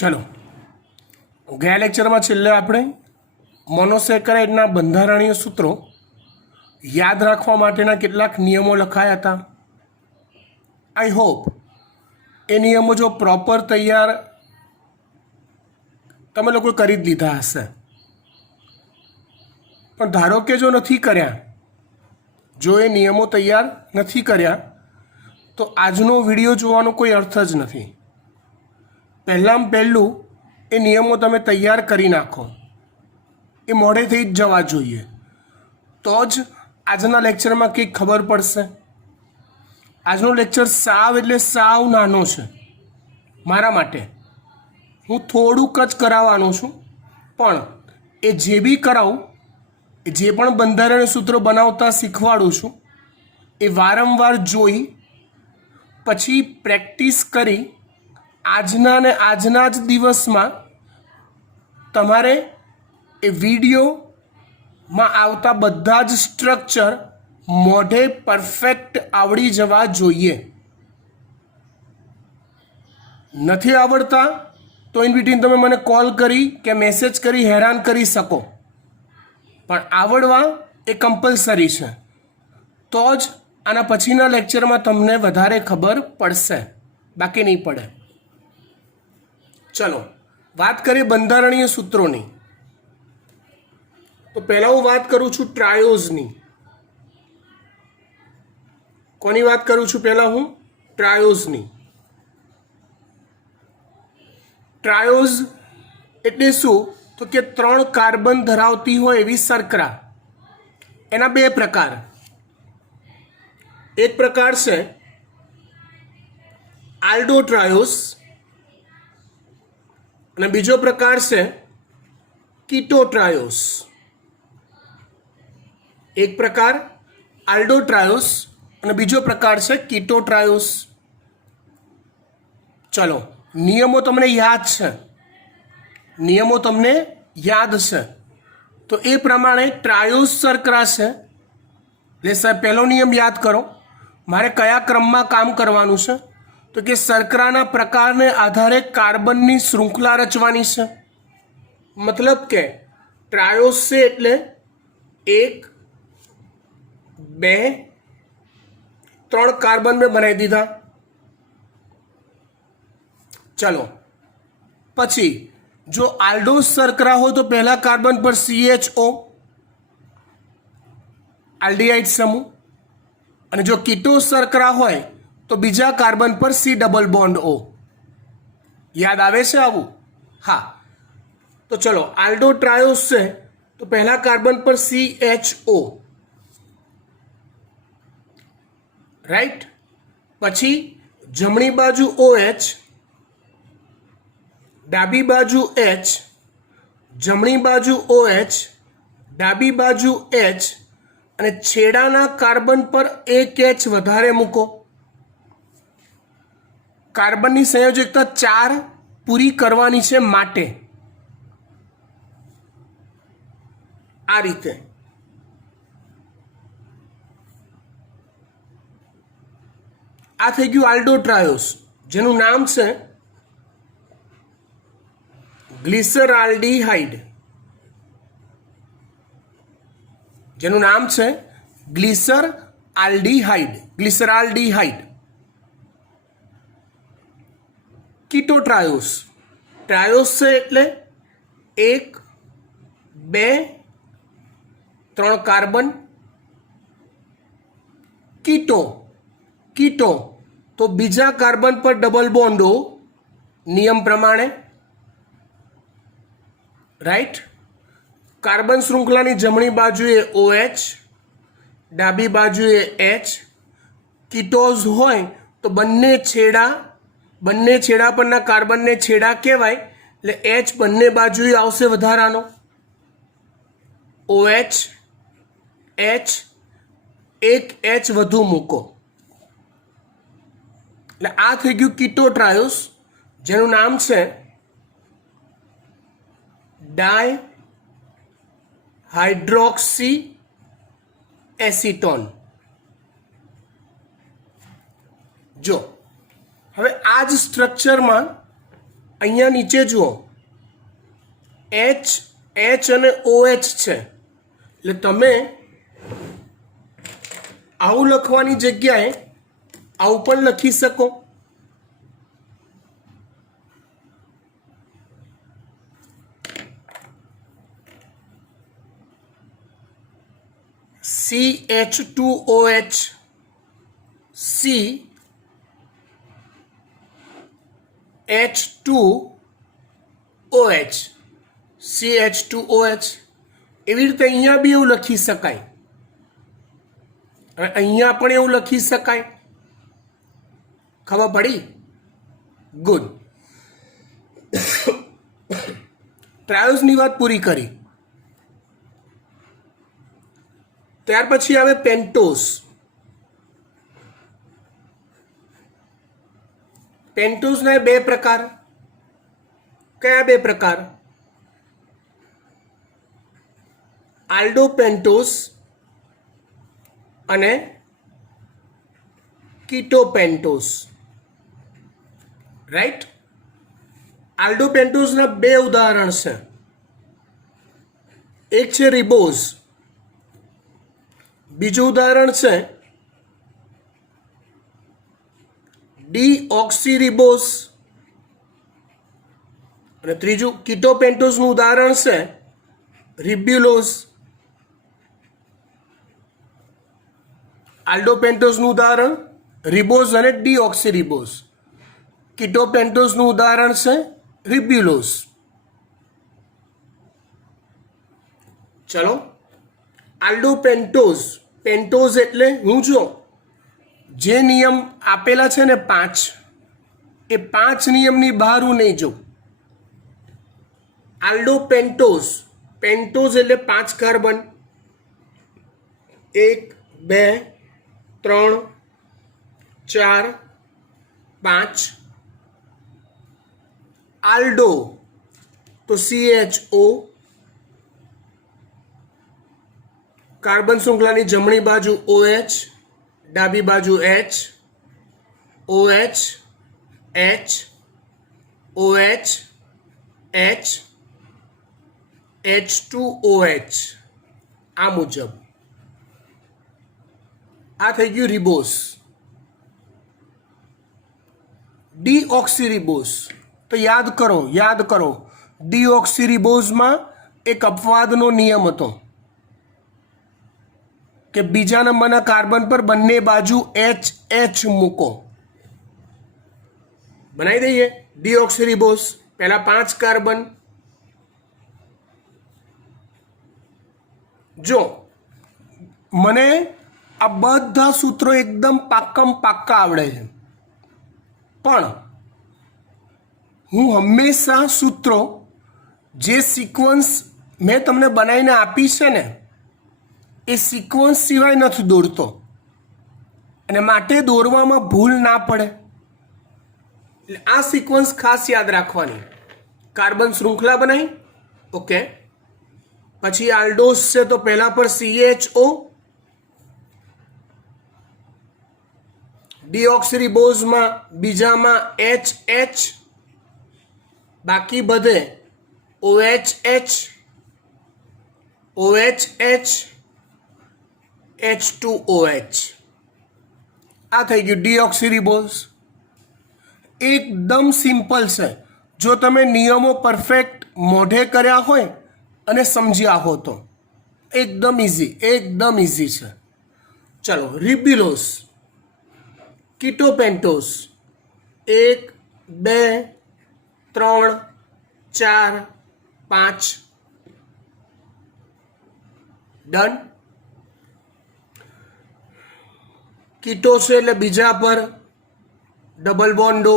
चलो गया लेक्चर में छेल्ले आपणे मोनोसेकेराइडना बंधारणीय सूत्रों याद राखवा माटेना केटलाक नियमों लखाया था। आई होप ए नियमों जो प्रॉपर तैयार तमे लोकोए करी ज लीधा हशे, पण धारो के जो नथी कर्या, जो ए नियमों तैयार नथी कर्या तो आजनो विडियो जोवानो कोई अर्थ ज नथी। पहलाम पहलू ए नियमों तमे तैयार करी नाखो, ए मोढे थई ज जवा जोईए तो ज आजना लेक्चर में कंईक खबर पड़शे। आजनो लेक्चर साव एटले साव नानो छे मारा माटे। हूँ थोड़ुंक ज कराववानो छुं, पण ए जे बी करावुं, जे पण बंधारणीय सूत्र बनावता शीखवाडुं छुं ए वारंवार जोई पछी प्रेक्टिस करी आजना ने आजना ज दिवस में तमारे ए विडियो में आवता बधा ज स्ट्रक्चर मोढे परफेक्ट आवड़ी जवा जोईए। नथी आवड़ता तो इन बिटवीन तमे मने कॉल करी के मेसेज करी हैरान करी सको, पण आवड़वा ए कंपलसरी छे तो ज आना पछीना लेक्चर में तमने वधारे खबर पड़शे, बाकी नहीं पड़े। चलो बात करिए बंधारणीय सूत्रों की। तो पहला हूँ बात करूँ छू ट्रायोजनी। कोनी बात करूँ छू पहला हूँ ट्रायोजनी। ट्रायोज एटले शू तो के 3 कार्बन धरावती हो एवी शर्करा। एना 2 प्रकार, एक प्रकार से आल्डोट्रायोज અને બીજો પ્રકાર છે કીટોટ્રાયોસ। એક પ્રકાર આલ્ડોટ્રાયોસ અને બીજો પ્રકાર છે કીટોટ્રાયોસ। ચલો નિયમો તમને યાદ છે, નિયમો તમને યાદ છે તો એ પ્રમાણે ટ્રાયોસ શર્કરા છે એટલે સાહેબ પહેલો નિયમ યાદ કરો। મારે કયા ક્રમમાં કામ કરવાનું છે तो कि शर्कराना प्रकार ने आधारे कार्बन की श्रृंखला रचवानी है। मतलब के ट्रायोस से एटले 1 2 3 कार्बन में बनाई दीधा। चलो पछी जो आल्डोस शर्करा हो तो पहला कार्बन पर CHO आल्डिहाइड समूह, और जो कीटोस शर्करा होय तो बीजा कार्बन पर C डबल बॉन्ड O। याद आवे से आवू? हाँ, तो चलो आल्डोट्रायोस से तो पहला कार्बन पर CHO, राइट। पछी जमणी बाजू OH, डाबी बाजू H, जमणी बाजू OH, डाबी बाजू H અને છેડાના કાર્બન પર એક H વધારે મૂકો। કાર્બનની સંયોજકતા 4 પૂરી કરવાની છે માટે આ રીતે આ થઈ ગયું આલ્ડોટ્રાયોસ, જેનું નામ છે ગ્લિસરાલ્ડીહાઇડ, જેનું નામ છે ગ્લિસરાલ્ડીહાઇડ। कीटोट्रायोस, ट्रायोस से एटले 1 2 3 कार्बन। कीटो तो बीजा कार्बन पर डबल बॉन्ड हो नियम प्रमाणे, राइट। कार्बन श्रृंखला की जमणी बाजुए OH, डाबी बाजुए H। कीटोज होय तो बंने छेड़ा परना कार्बन ने छेड़ा कहेवाय એટલે H બંને બાજુએ આવશે વધારાનો। OH H એક H વધુ મૂકો એટલે આ થઈ ગયું કીટોટ્રાયોસ, જેનું નામ છે ડાય હાઇડ્રોક્સી એસિટોન। જો હવે આ જ સ્ટ્રક્ચરમાં અહીંયા નીચે જુઓ, એચ અને OH છે, એટલે તમે આવું લખવાની જગ્યાએ આવું પણ લખી શકો. CH2OH, CH2OH, CH2OH. એવી રીતે અહીંયા બી એવું લખી શકાય, અને અહીંયા પણ એવું લખી શકાય. ખબર પડી? ગુડ. ટ્રાયોઝની વાત પૂરી કરી. ત્યાર પછી આવે પેન્ટોઝ. પેન્ટોઝના બે પ્રકાર. કયા બે પ્રકાર? આલ્ડોપેન્ટોઝ અને કીટોપેન્ટોઝ. રાઈટ? આલ્ડોપેન્ટોઝના બે ઉદાહરણ છે. એક છે રિબોઝ, બીજું ઉદાહરણ છે ડીઓક્સીરિબોઝ, અને ત્રીજું કીટોપેન્ટોઝનું ઉદાહરણ છે રિબ્યુલોઝ. આલ્ડોપેન્ટોઝનું ઉદાહરણ રિબોઝ અને ડીઓક્સીરિબોઝ. કીટોપેન્ટોઝનું ઉદાહરણ છે રિબ્યુલોઝ. ચલો, આલ્ડોપેન્ટોઝ. પેન્ટોઝ એટલે હું જો જે નિયમ આપેલા છે ને 5, એ 5 નિયમની બહાર હું નહીં જાઉં. આલ્ડોપેન્ટોઝ, પેન્ટોઝ એટલે 5 કાર્બન, 1 2 3 4 5. આલ્ડો તો CHO, કાર્બન શૃંખલાની જમણી બાજુ OH, ડાબી બાજુ H, OH H, OH H, H2OH. આ મુજબ. આ થઈ ગયું રિબોઝ. ડીઓક્સીરિબોઝ તો યાદ કરો, ડીઓક્સીરિબોઝમાં એક અપવાદનો નિયમ હતો કે બીજા નંબરના કાર્બન પર બંને બાજુ HH મૂકો. બનાવી દઈએ ડીઓક્સીરિબોઝ. પહેલા 5 કાર્બન. જો મને આ બધા સૂત્રો એકદમ પાક્કા આવડે છે, પણ હું હંમેશા સૂત્રો જે સિક્વન્સ મેં તમને બનાવીને આપી છે ને, એ સિક્વન્સ સિવાય નથી દોરતો, અને માટે દોરવામાં ભૂલ ના પડે. એટલે આ સિક્વન્સ ખાસ યાદ રાખવાની. કાર્બન શૃંખલા બનાવી, ઓકે. પછી આલ્ડોસ છે તો પહેલા પર CHO, ડીઓક્સીરિબોઝમાં બીજામાં HH, બાકી બધે OH H2OH. આ થઈ ગયું ડીઓક્સીરિબોઝ. એકદમ સિમ્પલ છે. જો તમે નિયમો પરફેક્ટ મોઢે કર્યા હોય અને સમજ્યા હો તો એકદમ ઇઝી છે. ચલો, રિબ્યુલોઝ, કીટોપેન્ટોઝ 1 2 3 4 5. ડન. કીટો છે એટલે બીજા પર ડબલ બોન્ડો,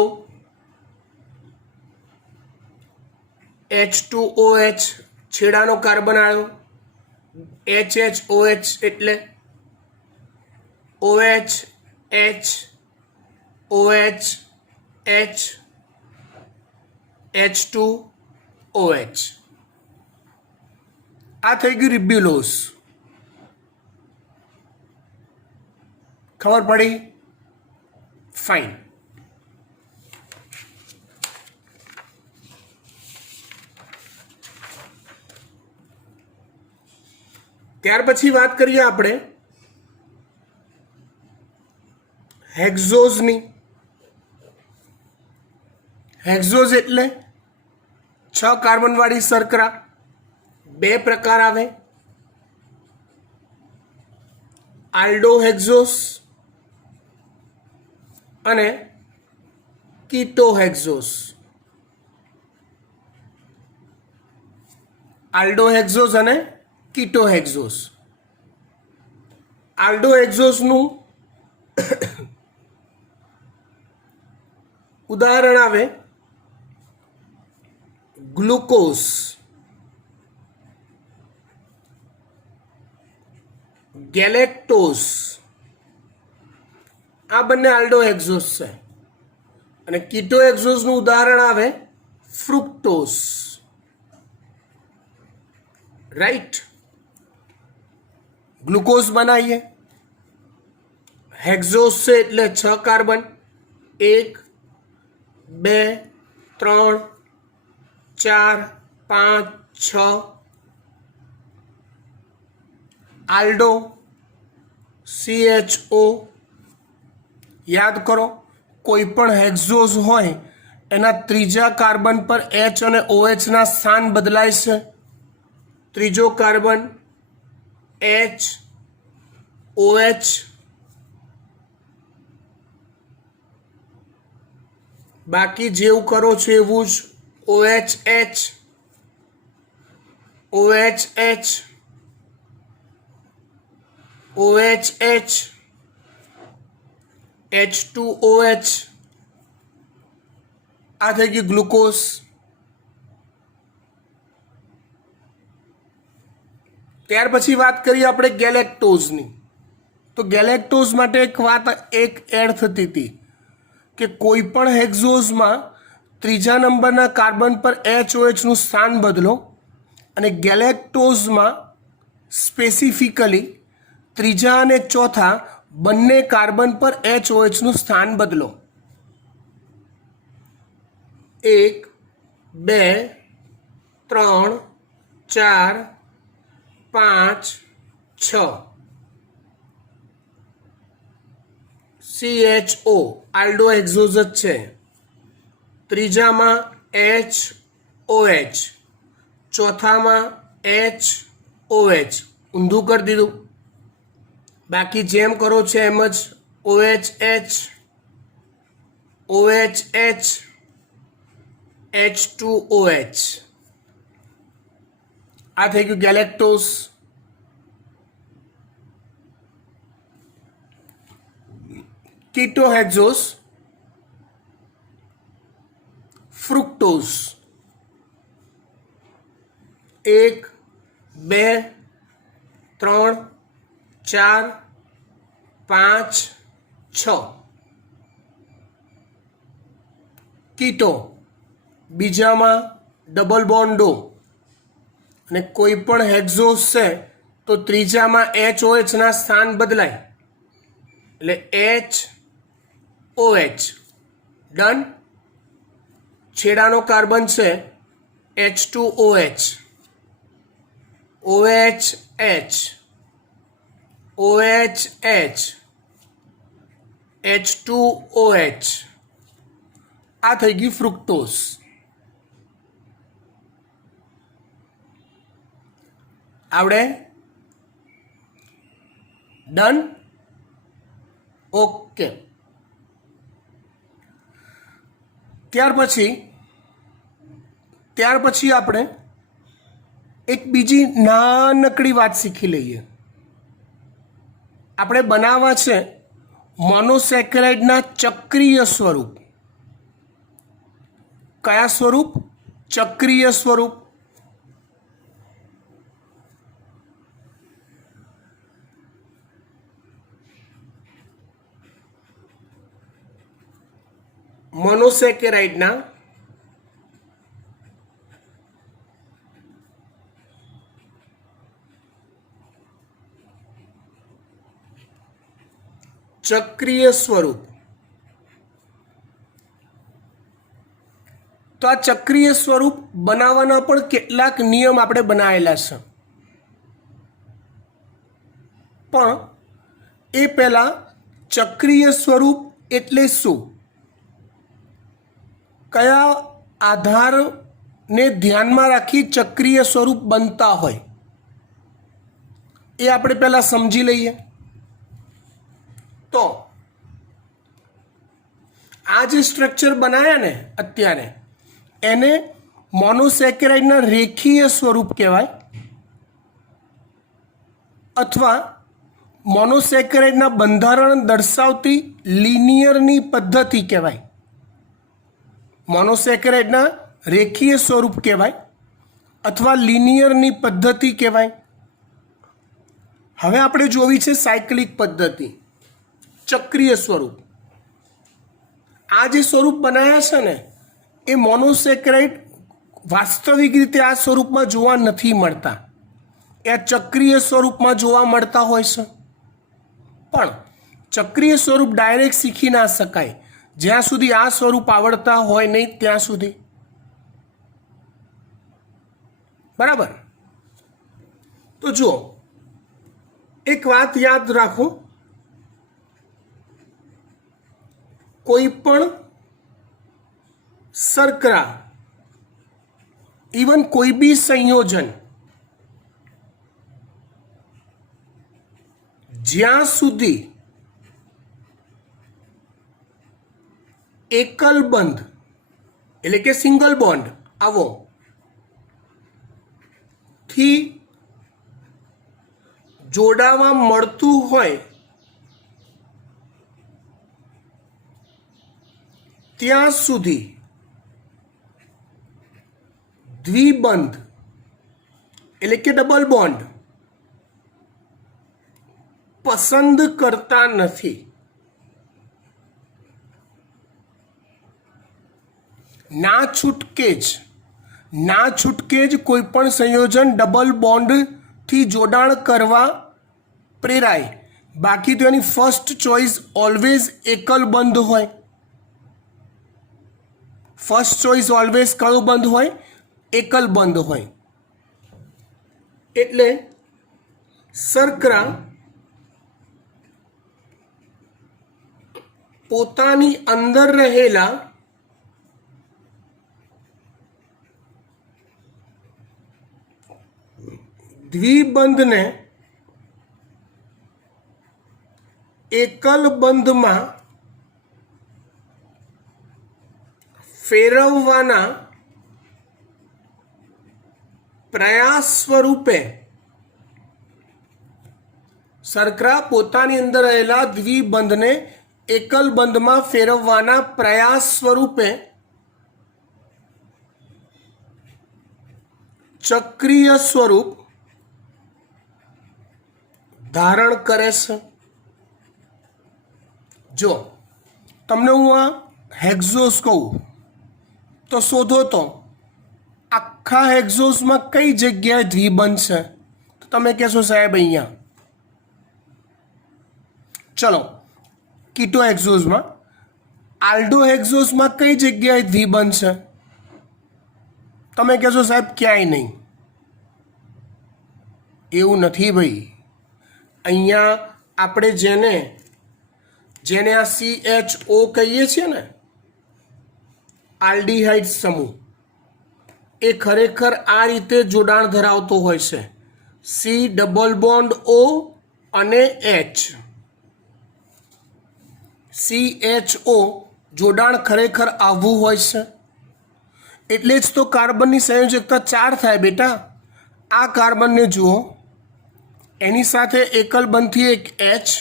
H2OH છેડાનો કાર્બન આવ્યો, HHOH એટલે OH H, OH H, H2OH. આ થઈ ગયું રિબ્યુલોઝ. ખબર પડી? ફાઇન. ત્યાર પછી વાત કરીએ આપણે હેક્ઝોઝની. હેક્ઝોઝ એટલે 6 કાર્બનવાળી શર્કરા. 2 પ્રકાર આવે, આલ્ડોહેક્ઝોસ અને કીટોહેક્ઝોસ. આલ્ડોહેક્ઝોસ અને કીટોહેક્ઝોસ. આલ્ડોહેક્ઝોસનું ઉદાહરણ આવે ગ્લુકોઝ, ગેલેક્ટોઝ. આ બંને આલ્ડોહેક્ઝોસ છે. અને કીટોહેક્ઝોસનું ઉદાહરણ આવે ફ્રુક્ટોઝ. રાઈટ. ગ્લુકોઝ બનાવીએ, હેક્ઝોસ છે એટલે 6 કાર્બન, 1 2 3 4 5 6. આલ્ડો CHO. યાદ કરો, કોઈ પણ હેક્ઝોસ હોય એના ત્રીજા કાર્બન પર H અને OH ના સ્થાન બદલાય છે. ત્રીજો કાર્બન H OH. બાકી જેવું કરો છો એવું જ OH OH OH H2OH. આ થઈ ગયું ગ્લુકોઝ. ત્યાર પછી વાત કરીએ આપણે ગેલેક્ટોઝની. તો ગેલેક્ટોઝ માટે એક વાત એડ થતી હતી કે કોઈ પણ હેક્ઝોઝમાં ત્રીજા નંબરના કાર્બન પર HOH નું સ્થાન બદલો અને ગેલેક્ટોઝમાં સ્પેસિફિકલી ત્રીજા અને ચોથા બંને કાર્બન પર HOH નું સ્થાન બદલો. 1 2 3 4 5 6. CHO આલ્ડોહેક્ઝોઝ જ છે. ત્રીજામાં HOH, ચોથામાં HOH. ઊંધું કરી દીધું. બાકી જેમ કરો છો એમ જ OH H2OH. આ થઈ ગયું ગેલેક્ટોઝ. કીટોહેક્ઝોસ, ફ્રુક્ટોઝ. 1 2 3 4 5 6. કીટો બીજામાં ડબલ બોન્ડો અને કોઈ પણ હેક્ઝોસ છે તો ત્રીજામાં HOH ના સ્થાન બદલાય એટલે HOH. ડન. છેડાનો કાર્બન છે H2OH, OH H2OH. આ થઈ ગઈ ફ્રુક્ટોઝ. આવડે? ડન. ઓકે. ત્યાર પછી આપણે એક બીજી નાનકડી વાત શીખી લઈએ. આપણે બનાવવા છે મોનોસેકેરાઇડના ચક્રીય સ્વરૂપ. કયા સ્વરૂપ? ચક્રીય સ્વરૂપ. મોનોસેકેરાઇડના ચક્રીય સ્વરૂપ. તો આ ચક્રીય સ્વરૂપ બનાવવાના પણ કેટલાક નિયમ આપણે બનાવેલા છે. પણ એ પહેલાં ચક્રીય સ્વરૂપ એટલે શું, કયા આધારને ધ્યાનમાં રાખી ચક્રીય સ્વરૂપ બનતા હોય એ આપણે પહેલાં સમજી લઈએ. તો આ જે સ્ટ્રક્ચર બનાવ્યા ને અત્યારે એને મોનોસેકેરાઇડના રેખીય સ્વરૂપ કહેવાય અથવા મોનોસેકેરાઇડના બંધારણ દર્શાવતી લિનિયરની પદ્ધતિ કહેવાય. મોનોસેકેરાઇડના રેખીય સ્વરૂપ કહેવાય અથવા લિનિયરની પદ્ધતિ કહેવાય. હવે આપણે જોવી છે સાયક્લિક પદ્ધતિ, ચક્રીય સ્વરૂપ. આ જે સ્વરૂપ બનાવ્યા છે ને એ મોનોસેકેરાઇડ વાસ્તવિક રીતે આ સ્વરૂપમાં જોવા નથી મળતા, એ આ ચક્રીય સ્વરૂપમાં જોવા મળતા હોય છે. પણ ચક્રીય સ્વરૂપ ડાયરેક્ટ શીખી ના શકાય જ્યાં સુધી આ સ્વરૂપ આવડતા હોય નહીં ત્યાં સુધી. બરાબર? તો જુઓ, એક વાત યાદ રાખો, કોઈ પણ શર્કરા, ઇવન કોઈ બી સંયોજન જ્યાં સુધી એકલ બંધ એટલે કે સિંગલ બોન્ડ આવો થી જોડાવા મળતું હોય ત્યાં સુધી દ્વિબંધ એટલે કે ડબલ બોન્ડ પસંદ કરતા નથી. ના છૂટકે જ કોઈ પણ સંયોજન ડબલ બોન્ડથી જોડાણ કરવા પ્રેરાય, બાકી તો એની ફર્સ્ટ ચોઇસ ઓલવેઝ એકલ બંધ હોય. ફર્સ્ટ ચોઇસ ઓલવેઝ કયું બંધ હોય? એકલ બંધ હોય. એટલે શર્કરા પોતાની અંદર રહેલા દ્વિબંધને એકલ બંધમાં ફેરવવાના પ્રયાસ સ્વરૂપે શર્કરા પોતાની અંદર રહેલા દ્વિબંધને એકલ બંધમાં ફેરવવાના પ્રયાસ સ્વરૂપે ચક્રીય સ્વરૂપ ધારણ કરે છે. જો તમને હું આ હેક્ઝોસ કહું તો શોધો તો આખા હેક્ઝોસમાં કઈ જગ્યાએ દ્વિબંધ છે? તો તમે કહેશો સાહેબ અહીંયા. ચલો, કીટો હેક્ઝોસમાં, આલ્ડો હેક્ઝોસમાં કઈ જગ્યાએ દ્વિબંધ છે? તમે કહેશો સાહેબ ક્યાંય નહીં. એવું નથી ભાઈ. અહીંયા આપણે જેને આ CHO કહીએ છીએ ને, આલ્ડીહાઇડ સમૂહ, એ ખરેખર આ રીતે જોડાણ ધરાવતો હોય છે. C ડબલ બોન્ડ O અને H. CHO જોડાણ ખરેખર આવું હોય છે. એટલે જ તો કાર્બનની સંયોજકતા 4 થાય બેટા. આ કાર્બનને જુઓ, એની સાથે એકલ બંધથી એક H,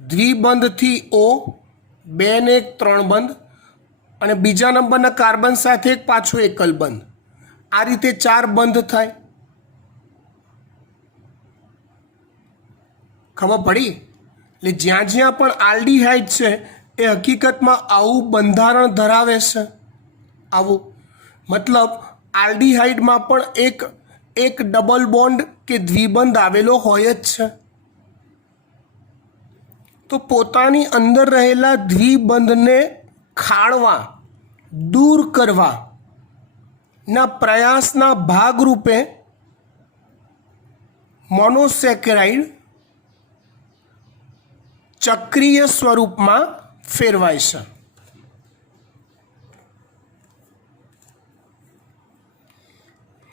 દ્વિબંધથી O, 2 ને 1 3 બંધ, અને બીજા નંબરના કાર્બન સાથે એક પાછો એકલ બંધ. આ રીતે 4 બંધ થાય. ખબર પડી? એટલે જ્યાં જ્યાં પણ આલ્ડીહાઇડ છે એ હકીકતમાં આવું બંધારણ ધરાવે છે. આવું મતલબ આલ્ડીહાઇડમાં પણ એક ડબલ બોન્ડ કે દ્વિબંધ આવેલો હોય જ છે. તો પોતાની અંદર રહેલા દ્વિબંધને ખાળવા, દૂર કરવાના પ્રયાસના ભાગરૂપે મોનોસેકેરાઇડ ચક્રીય સ્વરૂપમાં ફેરવાય છે.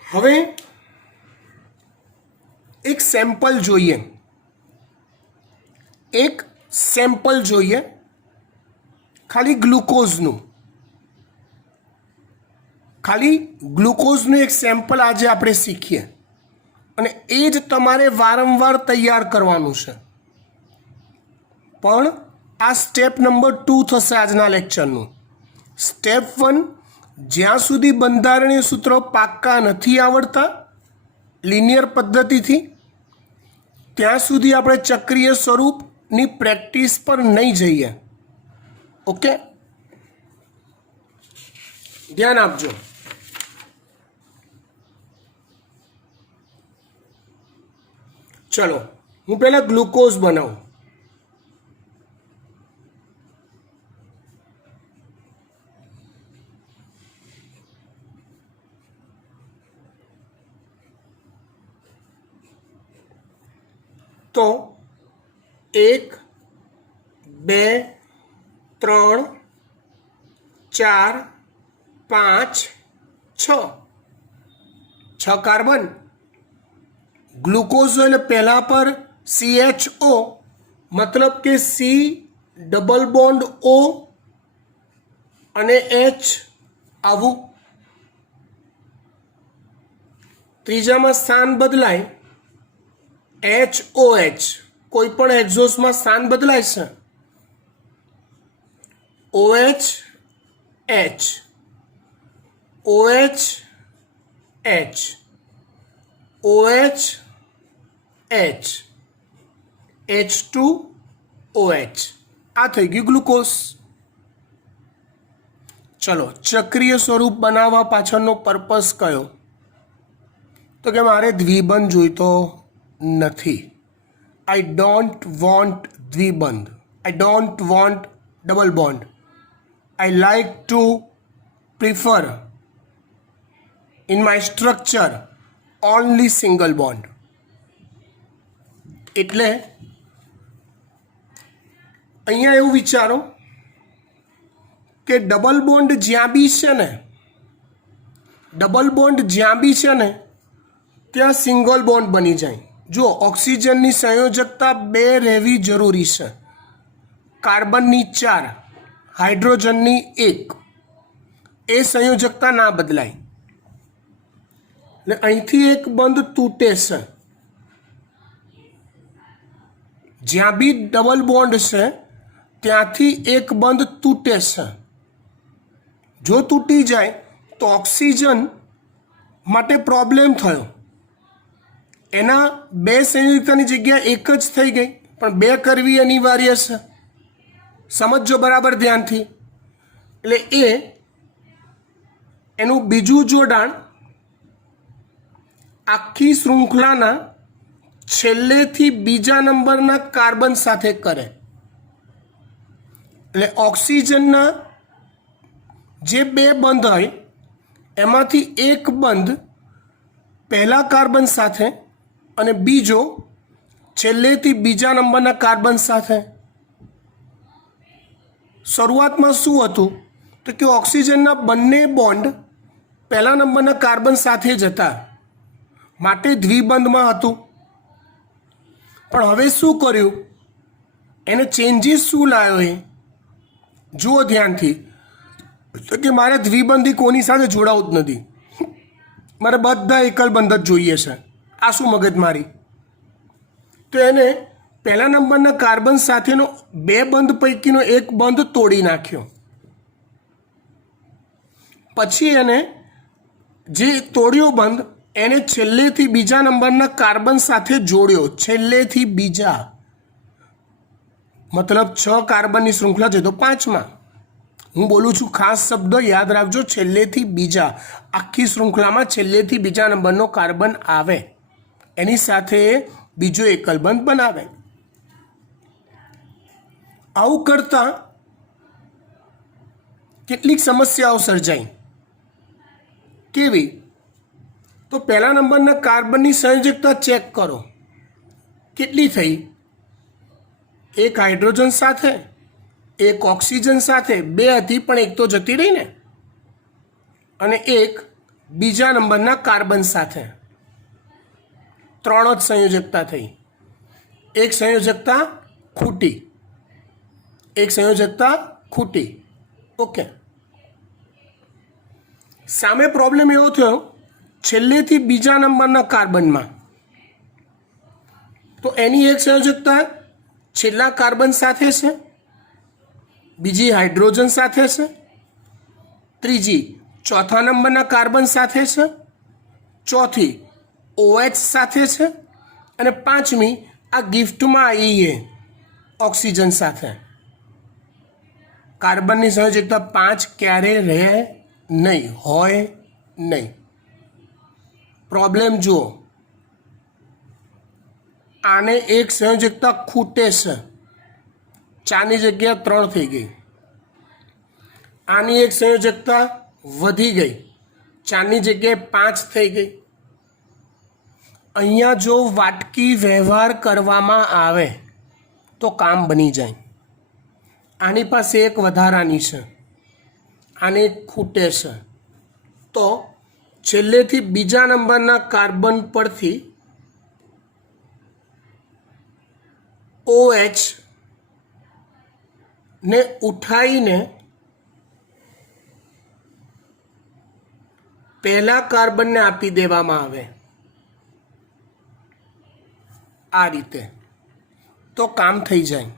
હવે એક સેમ્પલ જોઈએ, ખાલી ગ્લુકોઝનું એક સેમ્પલ આજે આપણે શીખીએ અને એ જ તમારે વારંવાર તૈયાર કરવાનું છે. પણ આ સ્ટેપ નંબર 2 થશે આજના લેક્ચરનું. સ્ટેપ 1, જ્યાં સુધી બંધારણીય સૂત્રો પાક્કા નથી આવડતા લિનિયર પદ્ધતિથી, ત્યાં સુધી આપણે ચક્રીય સ્વરૂપની પ્રેક્ટિસ પર નહીં જઈએ. ઓકે, ધ્યાન આપજો. ચલો, હું પહેલાં ગ્લુકોઝ બનાવું. તો 1 2 3 4 5 6 કાર્બન. ગ્લુકોઝ એટલે પહેલા પર CHO, મતલબ કે C ડબલ બોન્ડ O અને H આવું. ત્રીજામાં સ્થાન બદલાય HOH, કોઈ પણ એક્ઝોસમાં સ્થાન બદલાય છે. OH H, OH H, OH H, H2OH. આ થઈ ગયું ગ્લુકોઝ. ચલો, ચક્રીય સ્વરૂપ બનાવવા પાછળનો પર્પસ કયો? તો કે મારે દ્વિબંધ જોઈતો નથી. આઈ ડોન્ટ વોન્ટ દ્વિબંધ. I don't want double bond. I like to prefer in my structure only single bond. એટલે અહીંયા એવું વિચારો કે ડબલ બોન્ડ જ્યાં બી છે ને ત્યાં સિંગલ બોન્ડ બની જાય. જો ઓક્સિજનની સંયોજકતા 2 રહેવી જરૂરી છે, કાર્બનની 4, હાઇડ્રોજનની 1. એ સંયોજકતા ના બદલાય. એટલે અહીંથી એક બંધ તૂટે છે. જ્યાં બી ડબલ બોન્ડ છે ત્યાંથી એક બંધ તૂટે છે. જો તૂટી જાય તો ઓક્સિજન માટે પ્રોબ્લેમ થયો. એના 2 સંયુક્તની જગ્યા 1 જ થઈ ગઈ, પણ 2 કરવી અનિવાર્ય છે. સમજો બરાબર ધ્યાનથી. એટલે એનું બીજું જોડાણ આખી શૃંખલાના છેલ્લેથી બીજા નંબરના કાર્બન સાથે કરે. એટલે ઓક્સિજનના જે 2 બંધ હોય એમાંથી એક બંધ પહેલા કાર્બન સાથે અને બીજો છેલ્લેથી બીજા નંબરના કાર્બન સાથે. શરૂઆતમાં શું હતું તો કે ઓક્સિજનના બંને બોન્ડ પહેલા નંબરના કાર્બન સાથે જ હતા, માટે દ્વિબંધમાં હતું. પણ હવે શું કર્યું, એને ચેન્જીસ શું લાવ્યો એ જુઓ ધ્યાનથી. તો કે મારે દ્વિબંધી કોની સાથે જોડાવું જ નથી, મારે બધા એકલબંધ જ જોઈએ છે. આ શું મગજમારી? તો એને પહેલા નંબરના કાર્બન સાથેનો 2 બંધ પૈકીનો એક બંધ તોડી નાખ્યો. પછી એને જે તોડ્યો બંધ એને છેલ્લેથી બીજા નંબરના કાર્બન સાથે જોડ્યો. છેલ્લેથી બીજા મતલબ 6 કાર્બનની શૃંખલા છે તો 5માં. હું બોલું છું ખાસ શબ્દ યાદ રાખજો, છેલ્લેથી બીજા. આખી શૃંખલામાં છેલ્લેથી બીજા નંબરનો કાર્બન આવે, એની સાથે બીજો એકલબંધ બનાવે. આવું કરતાં કેટલીક સમસ્યાઓ સર્જાઈ. કેવી? તો પહેલા નંબરના કાર્બનની સંયોજકતા ચેક કરો કેટલી થઈ. એક હાઇડ્રોજન સાથે, એક ઓક્સિજન સાથે, બે હતી પણ એક તો જતી રહી ને, અને એક બીજા નંબરના કાર્બન સાથે, ત્રણ જ સંયોજકતા થઈ. એક સંયોજકતા ખૂટી, એક સંયોજકતા ખૂટી. ઓકે, સામે પ્રોબ્લેમ એવો થયો છેલ્લેથી બીજા નંબરના કાર્બનમાં, તો એની એક સંયોજકતા છેલ્લા કાર્બન સાથે છે, બીજી હાઇડ્રોજન સાથે છે, ત્રીજી ચોથા નંબરના કાર્બન સાથે છે, ચોથી OH સાથે છે, અને પાંચમી આ ગિફ્ટમાં આવી એ ઓક્સિજન સાથે. કાર્બનની સંયોજકતા 5 ક્યારે રહે નહીં, હોય નહીં. પ્રોબ્લેમ જુઓ, આને એક સંયોજકતા ખૂટે છે, 4ની જગ્યાએ 3 થઈ ગઈ. આની એક સંયોજકતા વધી ગઈ, 4ની જગ્યાએ 5 થઈ ગઈ. અહીંયા જો વાટકી વ્યવહાર કરવામાં આવે તો કામ બની જાય. આની પાસે એક વધારાની છે, આને એક ખૂટે છે, તો છેલ્લેથી બીજા નંબરના કાર્બન પરથી OH ને ઉઠાવીને પહેલા કાર્બનને આપી દેવામાં આવે આ રીતે, તો કામ થઈ જાય.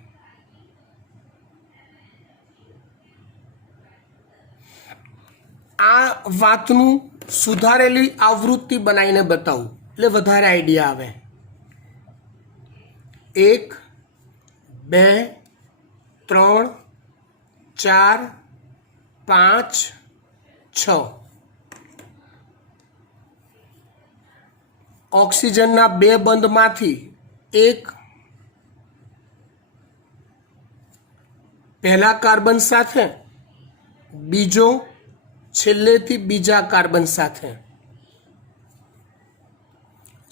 આ વાતનું સુધારેલી આવૃત્તિ બનાવીને બતાવું એટલે વધારે આઈડિયા આવે. 1 2 3 4 5 6 ઓક્સિજનના 2 બંધમાંથી એક પહેલા કાર્બન સાથે, બીજો છેલ્લેથી બીજા કાર્બન સાથે,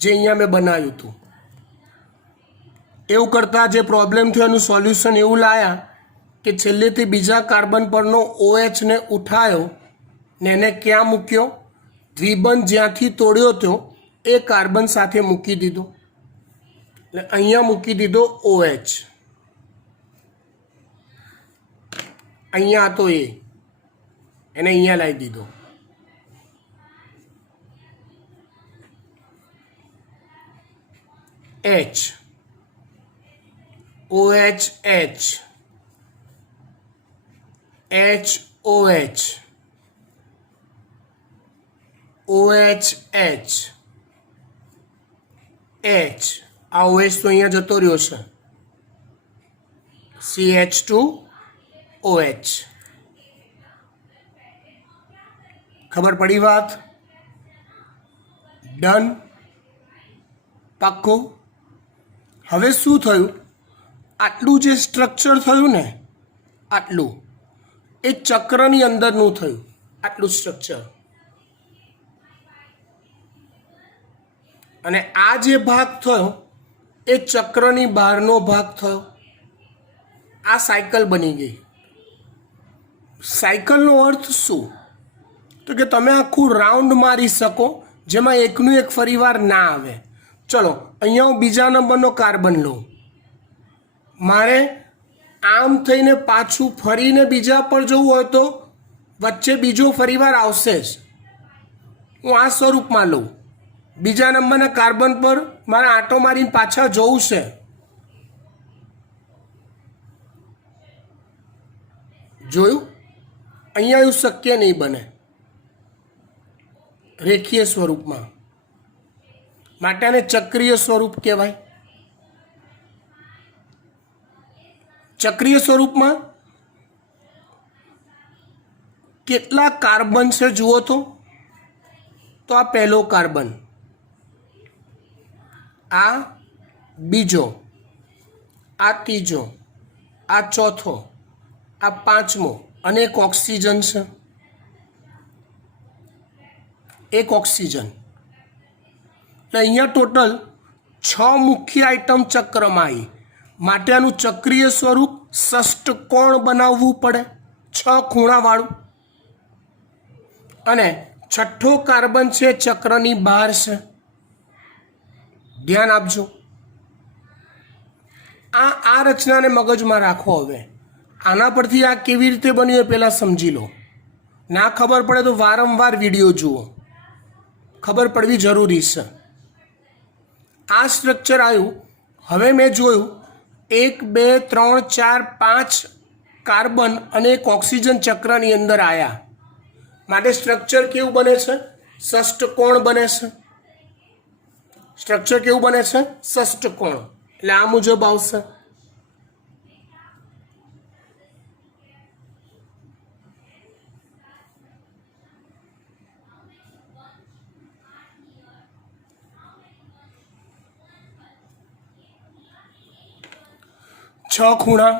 જે અહીંયા મેં બનાવ્યું હતું. એવું કરતાં જે પ્રોબ્લેમ થયો એનું સોલ્યુશન એવું લાયા કે છેલ્લેથી બીજા કાર્બન પરનો OH ને ઉઠાયો ને એને ક્યાં મૂક્યો, દ્વિબંધ જ્યાંથી તોડ્યો હતો એ કાર્બન સાથે મૂકી દીધો, એટલે અહીંયા મૂકી દીધો OH. અહીંયા હતો એને અહીંયા લાવી દીધો. H OH H H OH OH H H આ OH તો અહીંયા જતો રહ્યો છે, CH2OH. ખબર પડી વાત? ડન, પાક્કું. હવે શું થયું, આટલું જે સ્ટ્રક્ચર થયું ને, આટલું એ ચક્રની અંદરનું થયું, આટલું સ્ટ્રક્ચર. અને આ જે ભાગ થયો એ ચક્રની બહારનો ભાગ થયો. આ સાયકલ બની ગઈ. સાયકલનો અર્થ શું? તો કે તમે આખું રાઉન્ડ મારી શકો જેમાં એકનું એક ફરીવાર ના આવે. ચલો અહીંયા હું બીજા નંબરનો કાર્બન લઉં, મારે આમ થઈને પાછું ફરીને બીજા પર જવું હોય તો વચ્ચે બીજો ફરીવાર આવશે જ. હું આ સ્વરૂપમાં લઉં, બીજા નંબરના કાર્બન પર મારે આંટો મારીને પાછા જવું છે. જોયું? અહીંયા એવું શક્ય નહીં બને રેખીય સ્વરૂપમાં, માટે આને ચક્રીય સ્વરૂપ કહેવાય. ચક્રીય સ્વરૂપમાં કેટલા કાર્બન છે જુઓ તો આ પહેલો કાર્બન, આ બીજો, આ ત્રીજો, આ ચોથો, આ પાંચમો, અને એક ઓક્સિજન છે. એક ઓક્સિજન. એટલે અહીંયા ટોટલ 6 મુખ્ય આઇટમ ચક્રમાં આવી. માટે આનું ચક્રીય સ્વરૂપ ષષ્ટકોણ બનાવવું પડે, 6 ખૂણાવાળું. અને છઠ્ઠો કાર્બન છે ચક્રની બહાર છે. ધ્યાન આપજો. આ રચનાને મગજમાં રાખો. હવે આના પરથી આ કેવી રીતે બન્યું એ પહેલાં સમજી લો. ના ખબર પડે તો વારંવાર વિડીયો જુઓ, ખબર પડવી જરૂરી છે. આ સ્ટ્રક્ચર આવ્યું. હવે મેં જોયું 1 2 3 4 5 કાર્બન અને એક ઓક્સિજન ચક્રની અંદર આવ્યા. માટે સ્ટ્રક્ચર કેવું બને છે? ષષ્ટકોણ બને છે. સ્ટ્રક્ચર કેવું બને છે? ષષ્ટકોણ. એટલે આ મુજબ આવશે. છ ખૂણા.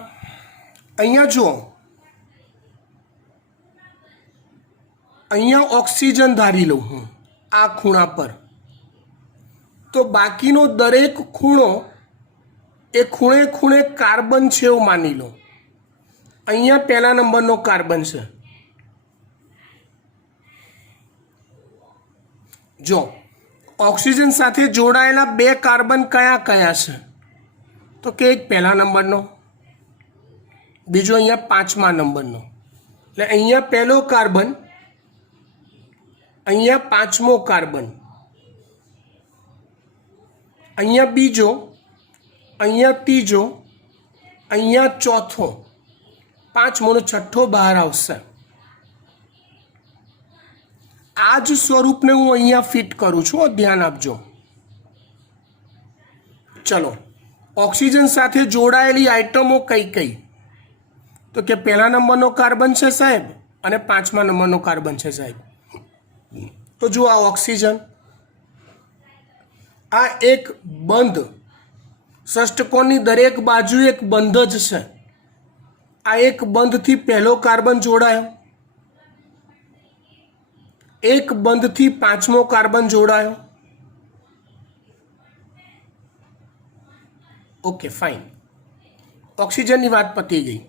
અહીંયા જુઓ, અહીંયા ઓક્સિજન ધારી લઉં હું આ ખૂણા પર, તો બાકીનો દરેક ખૂણો એ ખૂણે ખૂણે કાર્બન છે એવું માની લો. અહીંયા પહેલા નંબરનો કાર્બન છે. જો ઓક્સિજન સાથે જોડાયેલા 2 કાર્બન કયા કયા છે? તો કે એક પહેલા નંબરનો, બીજો અહીંયા 5મા નંબરનો. એટલે અહીંયા પહેલો કાર્બન, અહીંયા 5મો કાર્બન, અહીંયા બીજો, અહીંયા ત્રીજો, અહીંયા ચોથો, 5મો ને છઠ્ઠો બહાર આવશે. આ જ સ્વરૂપને હું અહીંયા ફિટ કરું છું. ધ્યાન આપજો. ચલો, ઓક્સિજન સાથે જોડાયેલી આઇટમો કઈ કઈ? તો કે પહેલા નંબરનો કાર્બન છે સાહેબ, અને 5મા નંબરનો કાર્બન છે સાહેબ. તો જુઓ, આ ઓક્સિજન, આ એક બંધ, ષષ્ટકોણની દરેક બાજુ એક બંધ જ છે. આ એક બંધથી પહેલો કાર્બન જોડાયો, એક બંધથી 5મો કાર્બન જોડાયો. Okay, fine. ઓક્સિજનની વાત પતી ગઈ.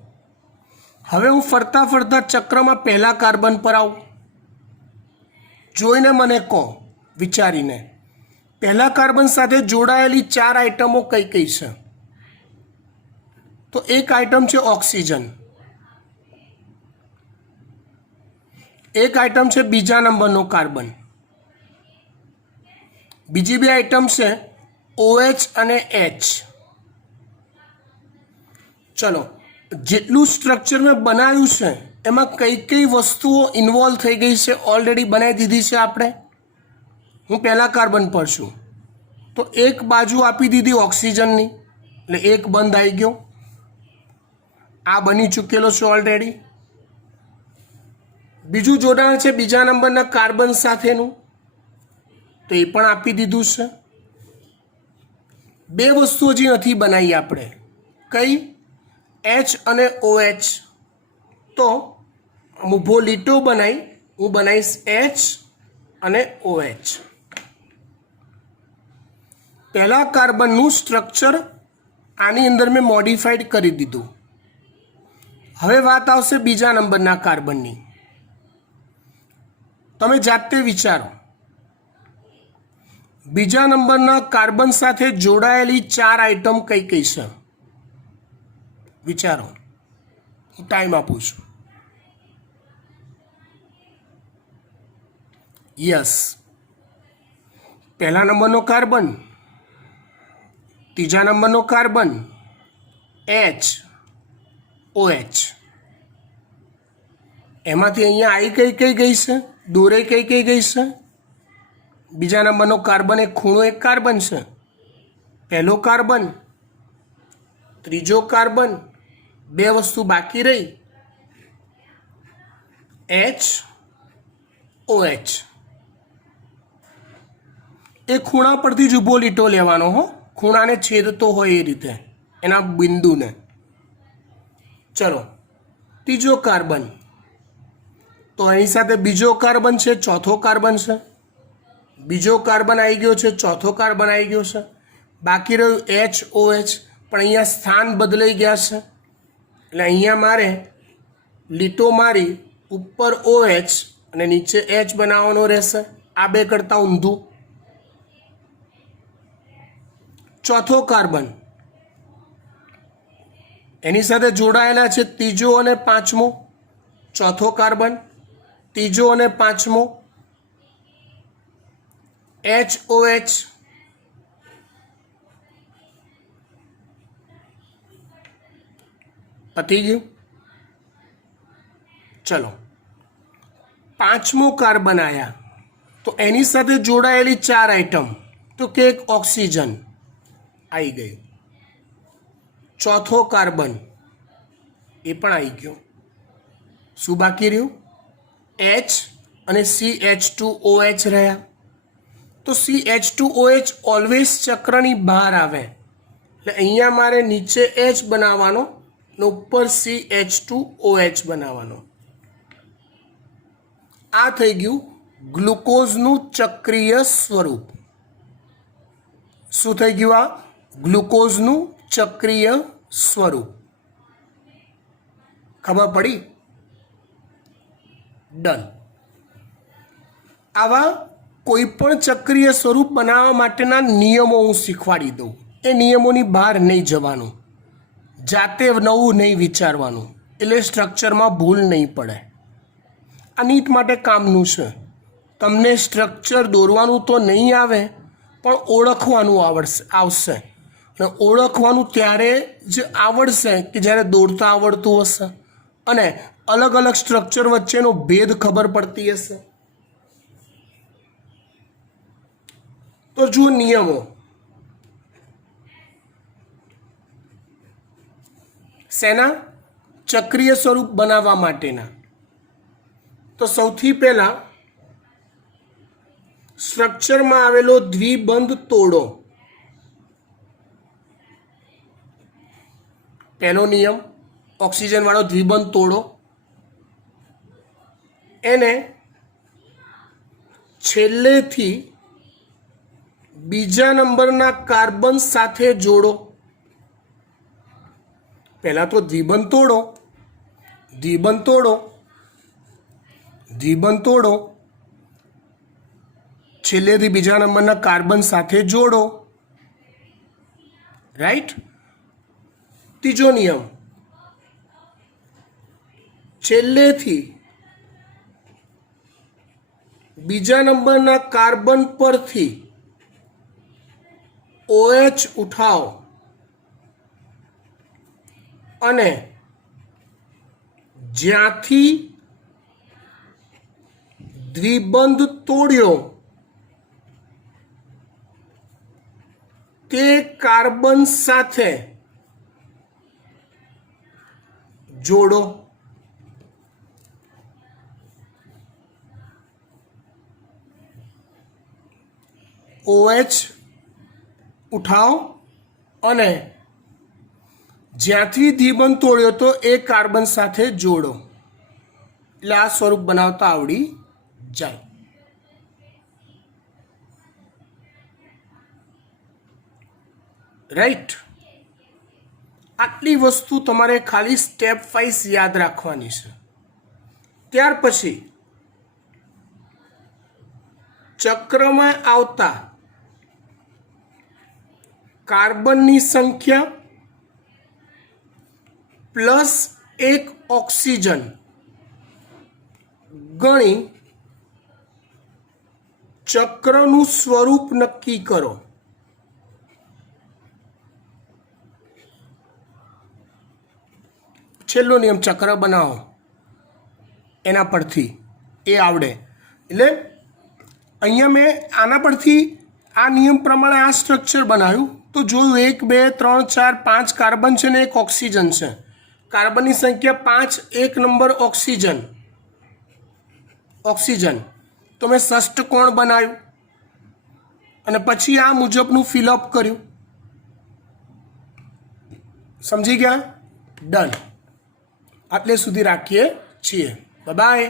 હવે હું ફરતા ફરતા ચક્રમાં પહેલા કાર્બન પર આવું. જોઈને મને કહો, વિચારીને, પહેલા કાર્બન સાથે જોડાયેલી 4 આઇટમો કઈ કઈ છે? તો એક આઇટમ છે ઓક્સિજન, એક આઇટમ છે બીજા નંબરનો કાર્બન, બીજી 2 આઇટમ છે OH અને H. ચલો, જેટલું સ્ટ્રક્ચર મેં બનાવ્યું છે એમાં કઈ કઈ વસ્તુઓ ઇન્વોલ્વ થઈ ગઈ છે ઓલરેડી બનાવી દીધી છે આપણે. હું પહેલા કાર્બન પર છું, તો એક બાજુ આપી દીધી ઓક્સિજનની, એટલે એક બંધ આવી ગયો. આ બની ચૂકેલો છે ઓલરેડી. બીજું જોડાણ છે બીજા નંબરના કાર્બન સાથેનું, તો એ પણ આપી દીધું છે. 2 વસ્તુ હજી નથી બનાવી આપણે. કઈ? H અને OH. તો ઊભો લીટો બનાવી હું બનાવીશ H અને OH. પહેલા કાર્બનનું સ્ટ્રક્ચર આની અંદર મેં મોડિફાઈડ કરી દીધું. હવે વાત આવશે બીજા નંબરના કાર્બનની. તમે જાતે વિચારો, બીજા નંબરના કાર્બન સાથે જોડાયેલી 4 આઇટમ કઈ કઈ છે? વિચારો, હું ટાઈમ આપું છું. યસ, પહેલા નંબરનો કાર્બન, ત્રીજા નંબરનો કાર્બન, H, OH. એમાંથી અહીંયા આઈ કઈ કઈ ગઈ છે? દોરે કઈ કઈ ગઈ છે? બીજા નંબરનો કાર્બન એક ખૂણો એક કાર્બન છે, પહેલો કાર્બન, ત્રીજો કાર્બન, 2 વસ્તુ બાકી રહી, H, OH. એ ખૂણા પરથી જ ઊભો લીટો લેવાનો હો, ખૂણાને છેદતો હોય એ રીતે, એના બિંદુને. ચલો, ત્રીજો કાર્બન, તો એની સાથે બીજો કાર્બન છે, ચોથો કાર્બન છે, બીજો કાર્બન આવી ગયો છે, ચોથો કાર્બન આવી ગયો છે, બાકી રહ્યું H, OH. પણ અહીંયા સ્થાન બદલાઈ ગયા છે, એટલે અહીંયા મારે લીટો મારી ઉપર OH અને નીચે H બનાવવાનો રહેશે. આ બે કરતાં ઊંધું. ચોથો કાર્બન એની સાથે જોડાયેલા છે ત્રીજો અને પાંચમો. ચોથો કાર્બન, ત્રીજો અને પાંચમો, HOH. પતી ગયું. ચલો, પાંચમો કાર્બન આયા તો એની સાથે જોડાયેલી 4 આઈટમ, તો કે એક ઓક્સિજન આવી ગયું. ચોથો કાર્બન એ પણ આવી ગયો. શું બાકી રહ્યું? H અને CH2OH રહ્યા. તો CH2OH ઓલવેઝ ચક્રની બહાર આવે, એટલે અહીંયા મારે નીચે H બનાવવાનો ને ઉપર CH2OH બનાવવાનો. આ થઈ ગયું ગ્લુકોઝનું ચક્રીય સ્વરૂપ. શું થઈ ગયું? આ ગ્લુકોઝનું ચક્રીય સ્વરૂપ. ખબર પડી? ડન. આવા કોઈ પણ ચક્રીય સ્વરૂપ બનાવવા માટેના નિયમો હું શીખવાડી દઉં. એ નિયમોની બહાર નહીં જવાનું, જાતે નવું નહીં વિચારવાનું, એટલે સ્ટ્રક્ચરમાં ભૂલ નહીં પડે. આ નીટ માટે કામનું છે. તમને સ્ટ્રક્ચર દોરવાનું તો નહીં આવે, પણ ઓળખવાનું આવશે. અને ઓળખવાનું ત્યારે જ આવડશે કે જ્યારે દોરતા આવડતું હશે અને અલગ અલગ સ્ટ્રક્ચર વચ્ચેનો ભેદ ખબર પડતી હશે. તો જુઓ નિયમો. શેના? ચક્રીય સ્વરૂપ બનાવવા માટેના. તો સૌથી પહેલા સ્ટ્રક્ચરમાં આવેલો દ્વિબંધ તોડો. પહેલો નિયમ, ઓક્સિજન વાળો દ્વિબંધ તોડો. એને છેલ્લેથી બીજા નંબરના કાર્બન સાથે જોડો. પહેલા તો દ્વિબંધ તોડો, દ્વિબંધ તોડો, દ્વિબંધ તોડો, છેલ્લેથી બીજા નંબરના કાર્બન સાથે જોડો. રાઈટ? ત્રીજો નિયમ, છેલ્લેથી બીજા નંબરના કાર્બન પરથી OH ઉઠાવો અને જ્યાંથી દ્વિબંધ તોડ્યો તે કાર્બન સાથે જોડો. OH ઉઠાવો અને જ્યાંથી દ્વિબંધ તોડ્યો તો એ કાર્બન સાથે જોડો. એટલે આ સ્વરૂપ બનાવતા આવડી જાય. રાઈટ? આટલી વસ્તુ તમારે ખાલી સ્ટેપ વાઇઝ યાદ રાખવાની છે. ત્યાર પછી ચક્રમાં આવતા કાર્બનની સંખ્યા પ્લસ એક ઓક્સિજન ગણી ચક્રનું સ્વરૂપ નક્કી કરો. છેલ્લો નિયમ ચક્ર બનાવો, એના પરથી એ આવડે. એટલે અહીંયા મેં આના પરથી આ નિયમ પ્રમાણે આ સ્ટ્રક્ચર બનાવ્યું. તો જોયું 1 2 3 4 5 કાર્બન છે ને એક ઓક્સિજન છે. કાર્બનની સંખ્યા 5, એક નંબર ઓક્સિજન. તો મેં ષષ્ઠકોણ બનાવ્યું અને પછી આ મુજબનું ફિલઅપ કર્યું. સમજી ગયા? ડન. આટલે સુધી રાખીએ છીએ. બાય.